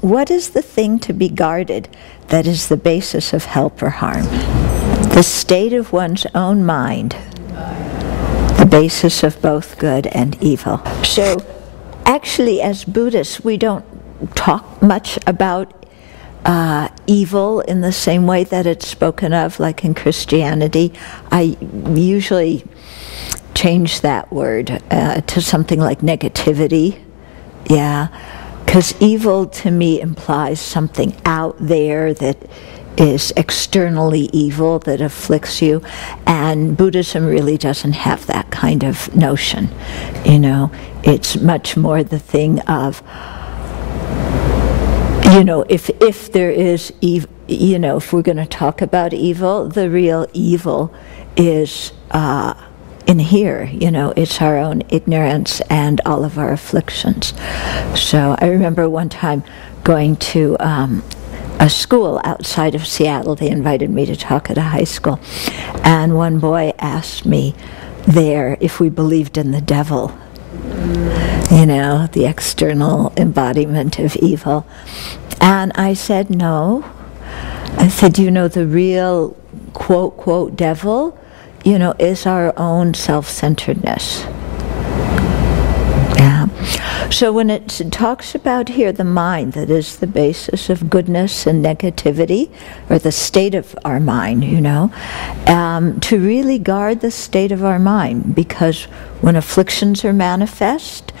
what is the thing to be guarded that is the basis of help or harm? The state of one's own mind, the basis of both good and evil. So actually, as Buddhists, we don't talk much about evil in the same way that it's spoken of, like in Christianity. I usually change that word to something like negativity. Yeah, because evil to me implies something out there that is externally evil, that afflicts you, and Buddhism really doesn't have that kind of notion. You know, it's much more the thing of, you know, if there is evil, you know, if we're going to talk about evil, the real evil is in here, you know, it's our own ignorance and all of our afflictions. So I remember one time going to a school outside of Seattle. They invited me to talk at a high school, and one boy asked me there if we believed in the devil, you know, the external embodiment of evil. And I said, no. I said, you know, the real quote, quote, devil, you know, is our own self-centeredness. Yeah. So when it talks about here the mind that is the basis of goodness and negativity, or the state of our mind, you know, to really guard the state of our mind, because when afflictions are manifest,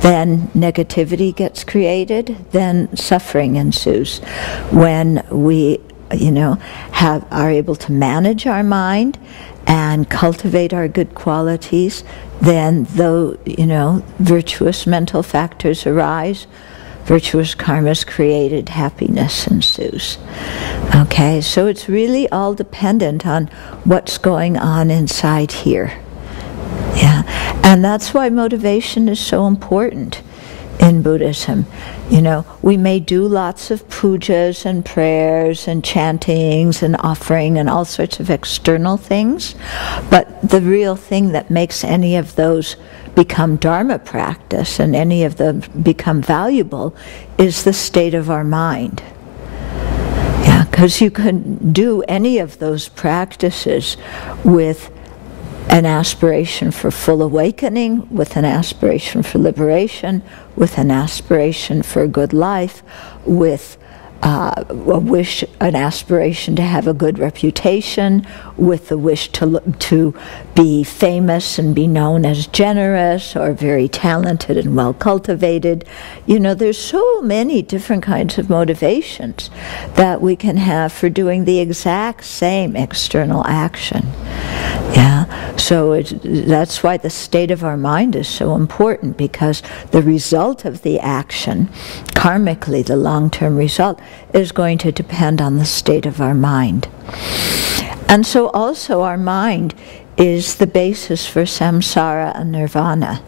then negativity gets created, then suffering ensues. When we, you know, are able to manage our mind and cultivate our good qualities, then though, you know, virtuous mental factors arise, virtuous karma is created, happiness ensues. Okay, so it's really all dependent on what's going on inside here. Yeah, and that's why motivation is so important in Buddhism. You know, we may do lots of pujas and prayers and chantings and offering and all sorts of external things, but the real thing that makes any of those become Dharma practice and any of them become valuable is the state of our mind. Yeah, because you can do any of those practices with an aspiration for full awakening, with an aspiration for liberation, with an aspiration for a good life, with a wish, an aspiration to have a good reputation, with the wish to be famous and be known as generous or very talented and well cultivated. You know, there's so many different kinds of motivations that we can have for doing the exact same external action. Yeah, so that's why the state of our mind is so important, because the result of the action, karmically, the long-term result, is going to depend on the state of our mind. And so also our mind is the basis for samsara and nirvana.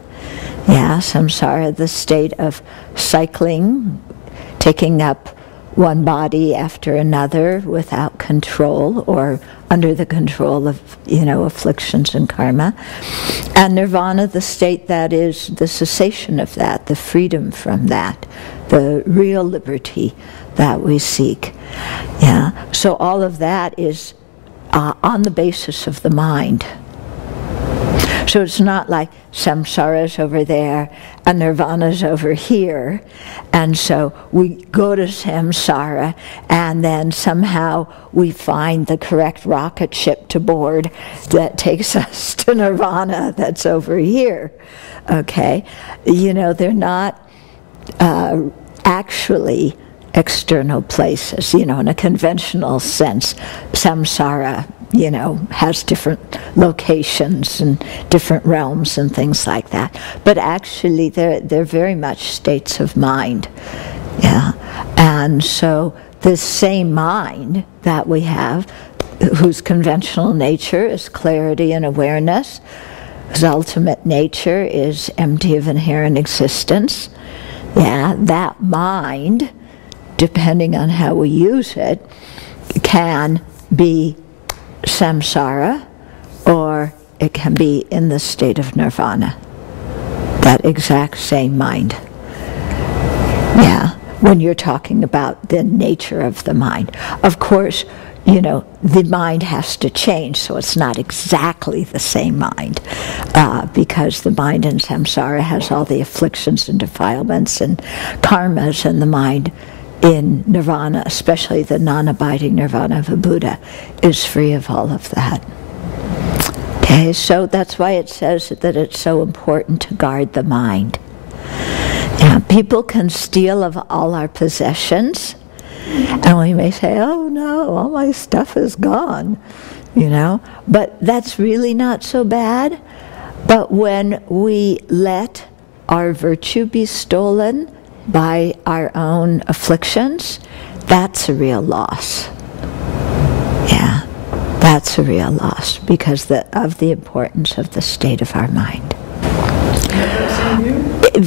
Yeah, samsara, the state of cycling, taking up one body after another without control, or under the control of, you know, afflictions and karma. And nirvana, the state that is the cessation of that, the freedom from that, the real liberty that we seek. Yeah, so all of that is on the basis of the mind. So it's not like samsara's over there and nirvana's over here, and so we go to samsara and then somehow we find the correct rocket ship to board that takes us to nirvana that's over here. Okay, you know, they're not actually external places. You know, in a conventional sense, samsara, you know, has different locations and different realms and things like that. But actually, they're very much states of mind. Yeah, and so this same mind that we have, whose conventional nature is clarity and awareness, whose ultimate nature is empty of inherent existence. Yeah, that mind, depending on how we use it, can be samsara, or it can be in the state of nirvana. That exact same mind. Yeah, when you're talking about the nature of the mind. Of course, you know, the mind has to change, so it's not exactly the same mind, because the mind in samsara has all the afflictions and defilements and karmas, and the mind in nirvana, especially the non-abiding nirvana of a Buddha, is free of all of that. Okay, so that's why it says that it's so important to guard the mind. Yeah, people can steal of all our possessions, and we may say, oh no, all my stuff is gone, you know, but that's really not so bad. But when we let our virtue be stolen by our own afflictions, that's a real loss. Yeah, that's a real loss because of the importance of the state of our mind.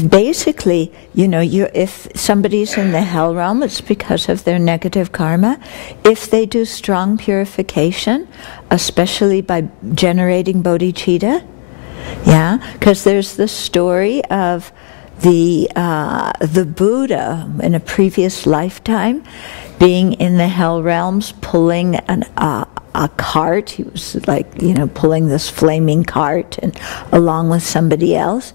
Basically, you know, if somebody's in the hell realm, it's because of their negative karma. If they do strong purification, especially by generating bodhicitta, yeah, because there's the story of the Buddha in a previous lifetime being in the hell realms, pulling a cart. He was like, you know, pulling this flaming cart and along with somebody else.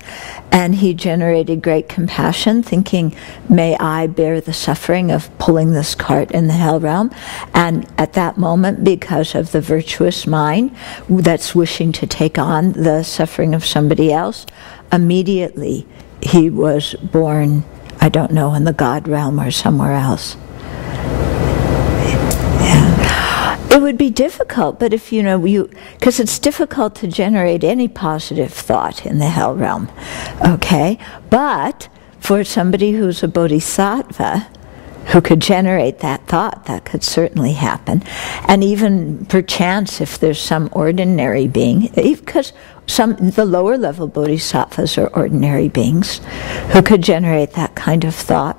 And he generated great compassion, thinking, may I bear the suffering of pulling this cart in the hell realm. And at that moment, because of the virtuous mind that's wishing to take on the suffering of somebody else, immediately he was born, I don't know, in the God realm or somewhere else. It would be difficult, but if you know, because it's difficult to generate any positive thought in the hell realm, okay? But for somebody who's a bodhisattva, who could generate that thought, that could certainly happen. And even perchance if there's some ordinary being, because the lower level bodhisattvas are ordinary beings who could generate that kind of thought.